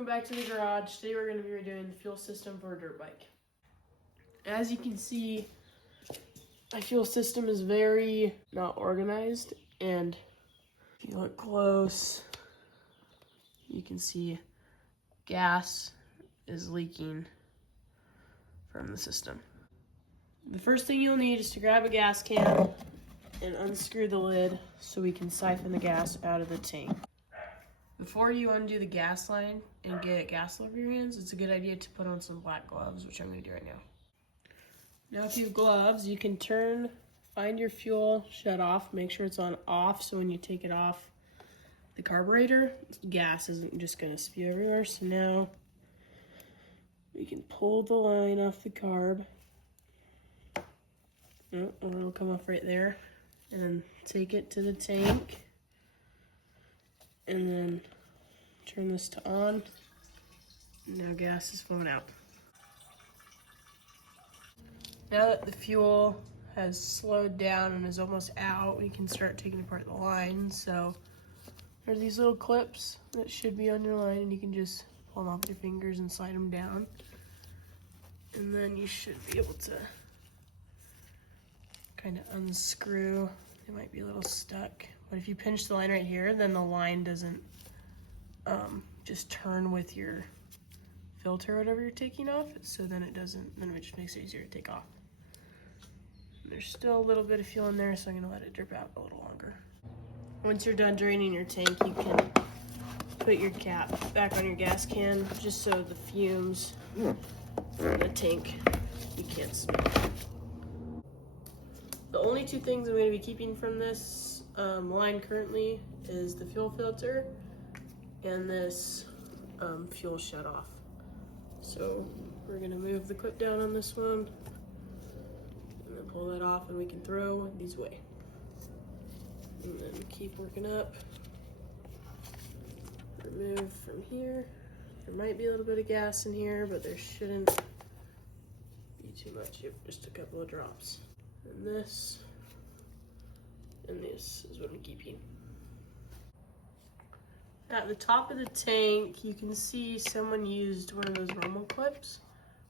welcome back to the garage. Today we're going to be redoing the fuel system for a dirt bike. As you can see, my fuel system is very not organized, and if you look close, you can see gas is leaking from the system. The first thing you'll need is to grab a gas can and unscrew the lid so we can siphon the gas out of the tank. Before you undo the gas line and get gas all over your hands, it's a good idea to put on some black gloves, which I'm going to do right now. Now if you have gloves, you can find your fuel shut off, make sure it's on off, so when you take it off the carburetor, gas isn't just going to spew everywhere. So now we can pull the line off the carb. Oh, it'll come off right there. And then take it to the tank. And then turn this to on. Now gas is flowing out. Now that the fuel has slowed down and is almost out, we can start taking apart the line. So there's these little clips that should be on your line, and you can just pull them off with your fingers and slide them down. And then you should be able to kind of unscrew. They might be a little stuck. But if you pinch the line right here, then the line doesn't just turn with your filter or whatever you're taking off. So then it just makes it easier to take off. And there's still a little bit of fuel in there, so I'm gonna let it drip out a little longer. Once you're done draining your tank, you can put your cap back on your gas can, just so the fumes in the tank you can't smell. The only two things I'm going to be keeping from this line currently is the fuel filter and this fuel shutoff. So we're going to move the clip down on this one and then pull that off, and we can throw these away. And then keep working up. Remove from here. There might be a little bit of gas in here, but there shouldn't be too much. Yep, just a couple of drops. And this is what I'm keeping. At the top of the tank, you can see someone used one of those Romo clips,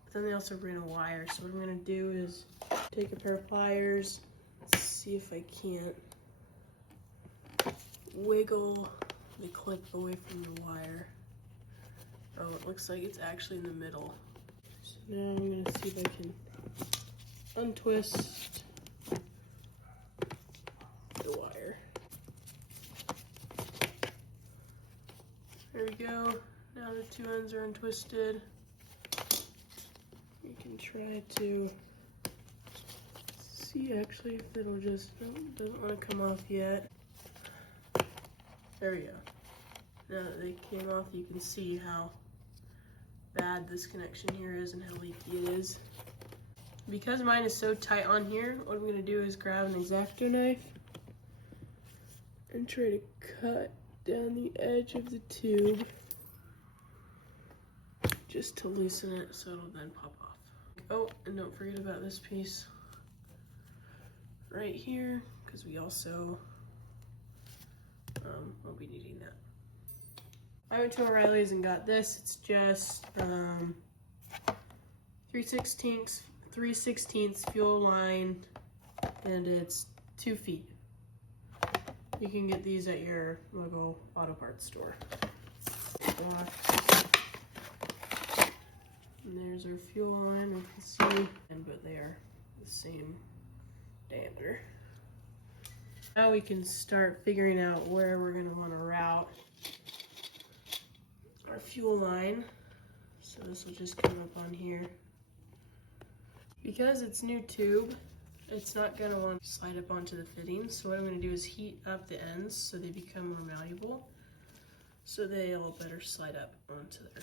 but then they also ran a wire. So what I'm gonna do is take a pair of pliers, see if I can't wiggle the clip away from the wire. Oh, it looks like it's actually in the middle. So now I'm gonna see if I can untwist the wire. There we go. Now the two ends are untwisted. You can try to see actually if it'll just, doesn't want to come off yet. There we go. Now that they came off, you can see how bad this connection here is and how leaky it is. Because mine is so tight on here, what I'm gonna do is grab an X-Acto knife and try to cut down the edge of the tube just to loosen it so it'll then pop off. Oh, and don't forget about this piece right here, because we also will be needing that. I went to O'Reilly's and got this. It's just 3/16 fuel line, and it's 2 feet. You can get these at your local auto parts store. And there's our fuel line, you can see, but they are the same diameter. Now we can start figuring out where we're going to want to route our fuel line. So this will just come up on here. Because it's new tube, it's not going to want to slide up onto the fittings. So what I'm going to do is heat up the ends so they become more malleable, so they'll better slide up onto there.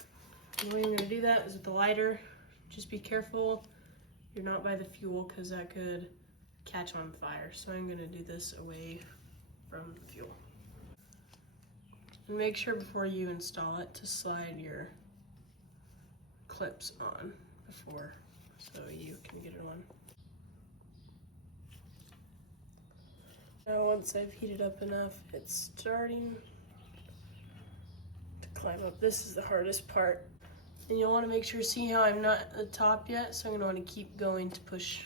The way I'm going to do that is with the lighter. Just be careful you're not by the fuel, because that could catch on fire. So I'm going to do this away from the fuel. And make sure before you install it to slide your clips on before, so you can get it on. Now once I've heated up enough, it's starting to climb up. This is the hardest part. And you'll want to make sure, see how I'm not at the top yet, so I'm going to want to keep going to push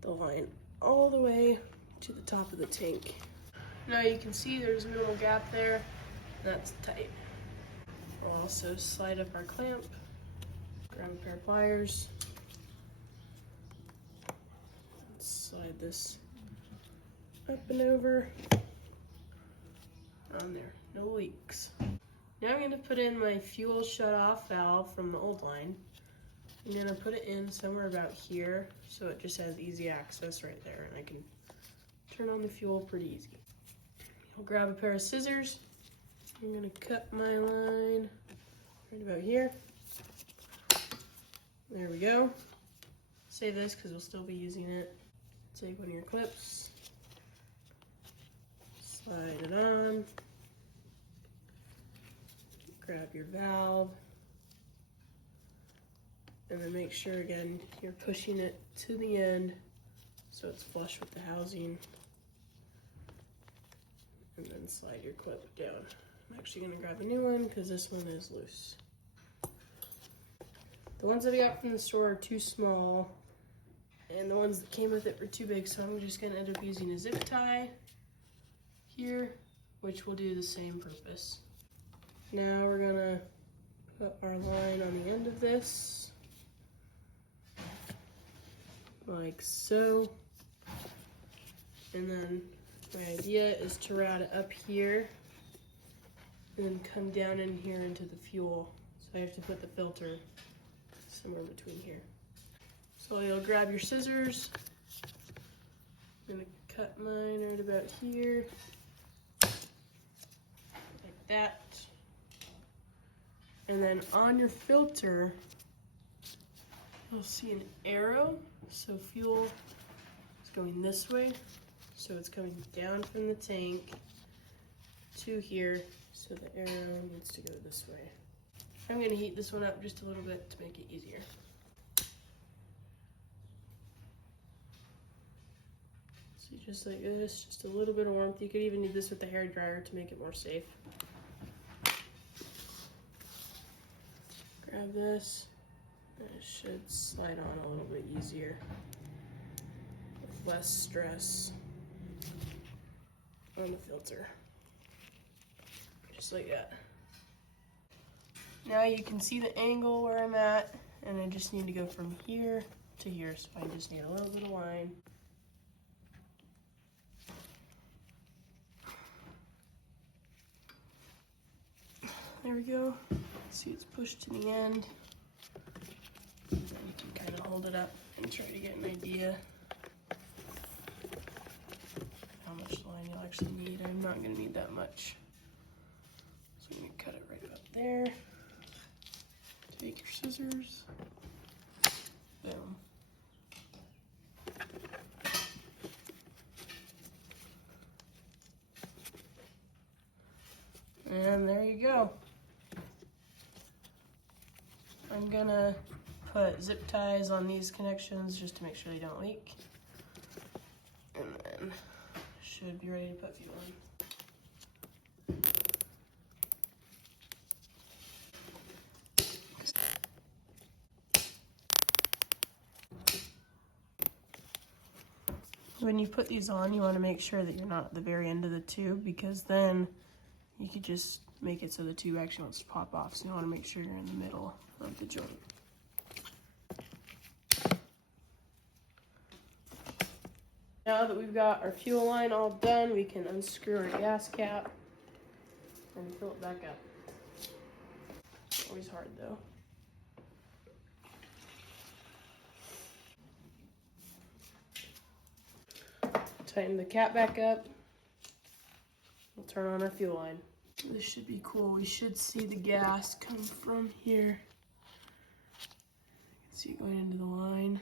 the line all the way to the top of the tank. Now you can see there's a little gap there. That's tight. We'll also slide up our clamp, grab a pair of pliers, slide this up and over. On there, no leaks. Now I'm going to put in my fuel shut-off valve from the old line. I'm going to put it in somewhere about here so it just has easy access right there, and I can turn on the fuel pretty easy. I'll grab a pair of scissors. I'm going to cut my line right about here. There we go. Save this because we'll still be using it. Take one of your clips, slide it on. Grab your valve, and then make sure again you're pushing it to the end so it's flush with the housing, and then slide your clip down. I'm actually going to grab a new one because this one is loose. The ones that I got from the store are too small, and the ones that came with it were too big, so I'm just going to end up using a zip tie here, which will do the same purpose. Now we're gonna put our line on the end of this, like so. And then my idea is to route it up here and then come down in here into the fuel. So I have to put the filter somewhere between here. So you'll grab your scissors. I'm gonna cut mine right about here, like that. And then on your filter, you'll see an arrow. So fuel is going this way. So it's coming down from the tank to here. So the arrow needs to go this way. I'm going to heat this one up just a little bit to make it easier. See, just like this, just a little bit of warmth. You could even do this with the hair dryer to make it more safe. Grab this, and it should slide on a little bit easier with less stress on the filter, just like that. Now you can see the angle where I'm at, and I just need to go from here to here, so I just need a little bit of line. There we go. See, it's pushed to the end. And then you can kind of hold it up and try to get an idea how much line you'll actually need. I'm not going to need that much. So I'm going to cut it right about there. Take your scissors. Boom. And there you go. I'm gonna put zip ties on these connections just to make sure they don't leak. And then should be ready to put fuel in. When you put these on, you want to make sure that you're not at the very end of the tube, because then you could just make it so the tube actually wants to pop off. So you want to make sure you're in the middle of the joint. Now that we've got our fuel line all done, we can unscrew our gas cap and fill it back up. Always hard though. Tighten the cap back up. We'll turn on our fuel line. This should be cool. We should see the gas come from here. You can see it going into the line,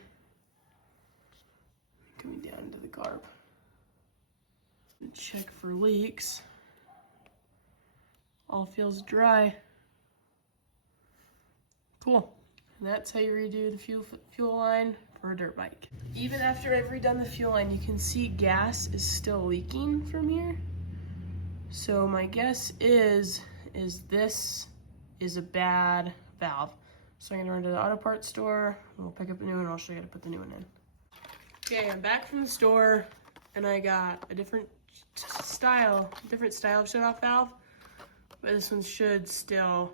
coming down into the carb. Check for leaks. All feels dry. Cool. And that's how you redo the fuel line for a dirt bike. Even after I've redone the fuel line, you can see gas is still leaking from here. So my guess is is this is a bad valve. So I'm gonna run to the auto parts store, and we'll pick up a new one, and I'll show you how to put the new one in. Okay, I'm back from the store, and I got a different style of shut-off valve, but this one should still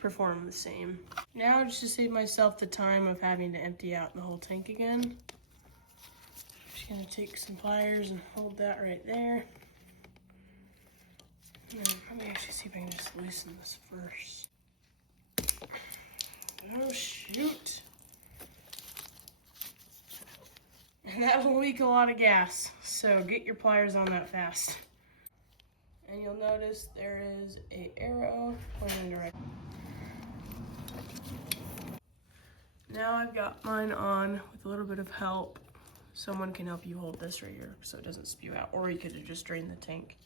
perform the same. Now, just to save myself the time of having to empty out the whole tank again, I'm just gonna take some pliers and hold that right there. And let me actually see if I can just loosen this first. Oh shoot. And that will leak a lot of gas, so get your pliers on that fast. And you'll notice there is an arrow pointing direct. Now I've got mine on with a little bit of help. Someone can help you hold this right here so it doesn't spew out, or you could have just drained the tank,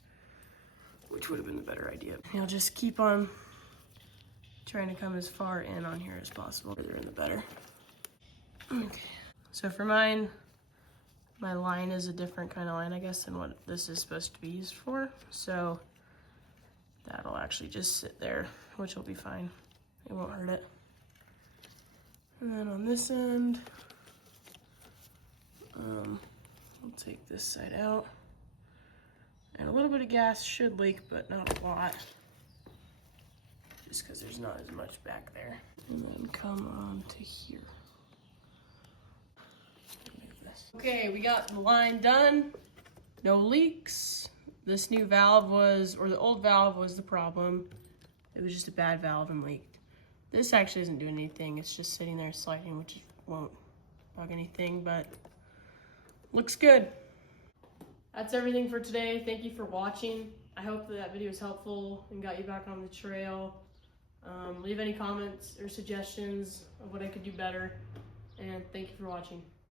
which would have been the better idea. You'll just keep on trying to come as far in on here as possible. The further in, the better. Okay, so for mine, my line is a different kind of line, I guess, than what this is supposed to be used for. So that'll actually just sit there, which will be fine. It won't hurt it. And then on this end, we'll take this side out. And a little bit of gas should leak, but not a lot. Just because there's not as much back there. And then come on to here. Okay, we got the line done. No leaks. This new valve was, or the old valve was the problem. It was just a bad valve and leaked. This actually isn't doing anything. It's just sitting there sliding, which won't bug anything, but looks good. That's everything for today. Thank you for watching. I hope that video was helpful and got you back on the trail. Leave any comments or suggestions of what I could do better, and thank you for watching.